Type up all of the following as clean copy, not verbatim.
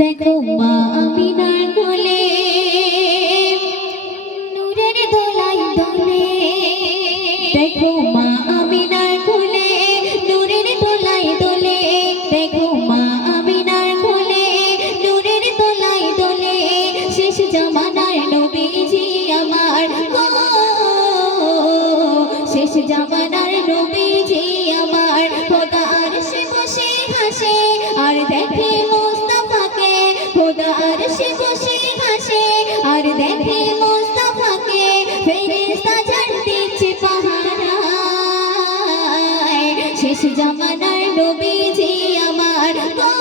দেখো মা আমিনার কোলে নূরের দোলাই দোলে। দেখো মা আমিনার কোলে নূরের দোলাই দোলে। দেখো মা আমিনার কোলে নূরের দোলাই দোলে। শেষ জামানার নবীজি আমার গো, শেষ জামানার নবীজি আমার। খোদা আরশে বসে হাসে আর দেখে মুস্তাফাকে। খোদা আরশে বসে হাসে আর দেখে মুস্তাফাকে। ফেরেশতা ঝাড় দিচ্ছে পাহারায়। শেষ জামানার নবীজি আমার গো,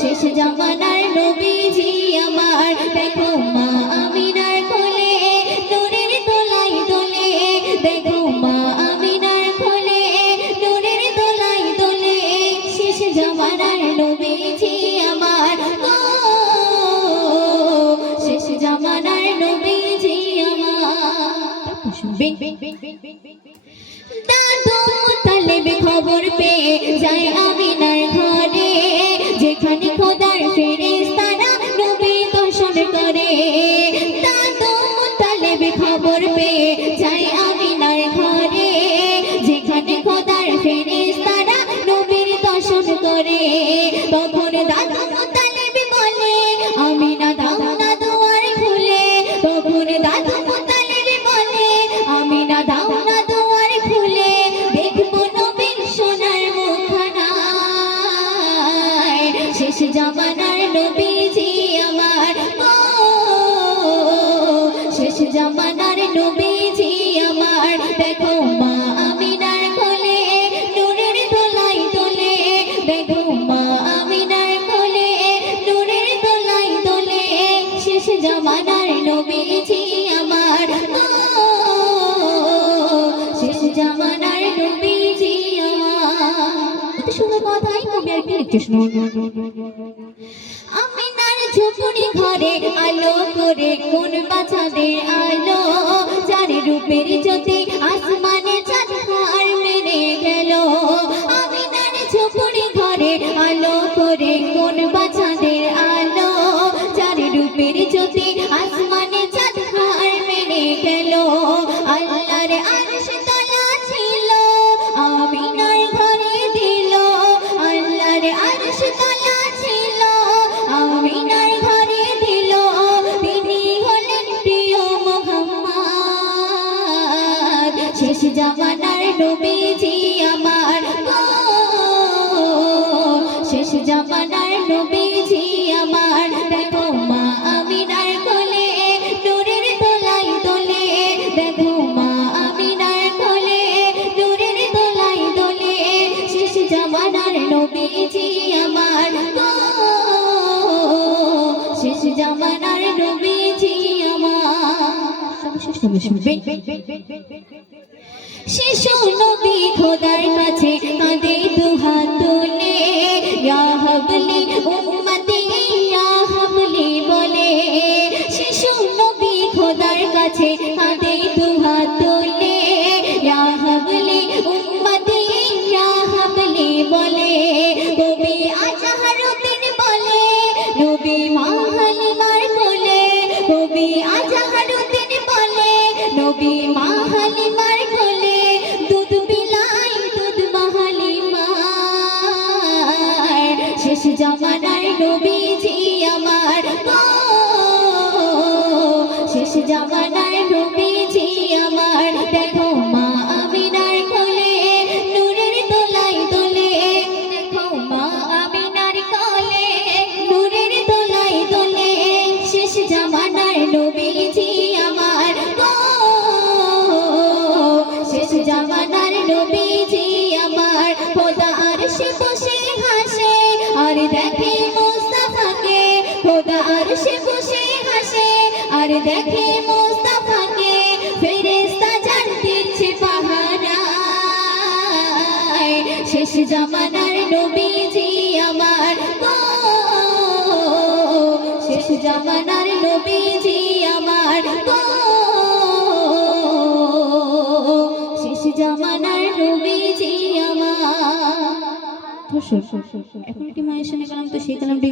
শেষ জামানার নবীজি আমার। দেখো মা আমিনার কোলে নূরের দোলাই দোলে। দেখো মা আমিনার কোলে নূরের দোলাই দোলে। শেষ জামানার নবীজি আমার গো, শেষ জামানার নবীজি আমার। দাদু মুতালিব খবর পেয়ে যায় আমিনার ঘরে, যেখানে খোদার ফেরেশতারা নবী দর্শন করে। দাদু মুতালিব খবর পেয়ে যায় আমিনার ঘরে, যেখানে খোদার ফেরেশতারা নবীর দর্শন করে। তখন দাদু মুতালিব বলে আমিনা দাও না দুয়ার খুলে। তখন দাদু মুতালিব বলে আমিনা দাও না দুয়ার খুলে। দেখবো নবীর সোনার মুখখানা। শেষ জামানার নবীজি আমার ও, শেষ জামানার নবীজি আমার। দেখো মা আমিনার কোলে নূরের দোলাই দোলে। দেখো মা আমিনার কোলে নূরের দোলাই দোলে। শেষ জামানার নবীজি আমার ও, শেষ জামানার নবীজি আমার। এত সুন্দর কথাই কবি আর কি লিখছে শুনুন। আমিনার ঝুপড়ি ঘরে আলো করে কোন বাছাদের আলো। যার রূপের জ্যোতি আসমানে চাঁদ হার মেরে গেল। আমিনার ঝুপড়ি ঘরে আলো করে কোন বাছাদের আলো। যার রূপের জ্যোতি আসমানে চাঁদ হার মেরে গেল। আল্লাহর আরশ তলা ছিল আমিনার ঘরে দিল। আল্লাহর আরশ তলা ছিল আমিনার ঘরে দিল। তিনি হলেন প্রিয় মুহাম্মদ। শেষ জামানার নবীজি আমার গো, শেষ জামানার নবীজি আমার। দেখো মা আমিনার কোলে নূরের দোলাই দোলে। দেখো মা আমিনার কোলে নূরের দোলাই দোলে। শেষ জামানার নবীজি আমার গো, শেষ জামানার নবীজি আমার। শিশু নবী খোদার কাছে কাঁদে দুহাত তুলে। ইয়া হাবলি উম্মতি ইয়া হাবলি বলে। শিশু নবী খোদার কাছে কাঁদে দুহাত তুলে। ইয়া হাবলি উম্মতি ইয়া হাবলি বলে। কবি আজহারুদ্দিন বলে নবী মা হালিমার কোলে। কবি আজহারুদ্দিন বলে নবী মা হালিমার কোলে। দুধ বিলাই দুধ মা হালিমার। শেষ জামানার নবীজি আমার গো, শেষ জামানার নবীজি আমার। দেখো মা আমিনার কোলে নূরের দোলাই দোলে। দেখো মা আমিনার কোলে নূরের দোলাই দোলে। শেষ জামানার নবীজি আমার গো, শেষ জামানার নবীজি আমার। খোদা আরশে বসে হাসে আর দেখে মুস্তাফাকে। খোদা আরশে বসে হাসে আর দেখে মুস্তাফাকে। ফেরেশতা ঝাড় দিচ্ছে পাহারায়। শেষ জামানার নবীজি আমার গো, শেষ জামানার নবীজি আমার গো, শেষ জামানার নবীজি আমার। অবশ্যই। এখন একটি মায়ের সামনে কালাম, তো সেই কালামটি